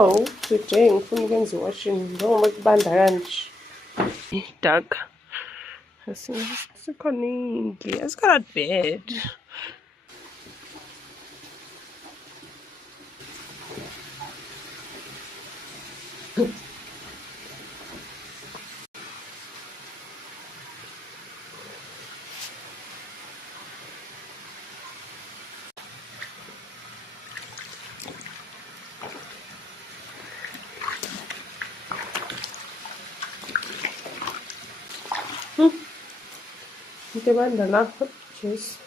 Hawu today ngifuna ukwenza i-washing njengoba kubanda kanje. Dark. Asikhoningi. Asikho that bad. Into ebanda la. Jeez.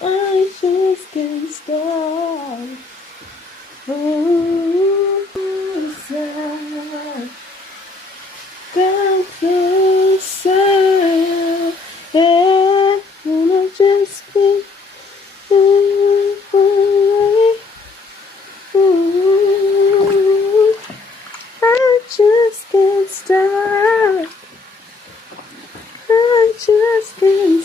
I just can't stop. Ooh, sad. Got yourself. Yeah, and I just can't. Ooh, I just can't stop. I just can't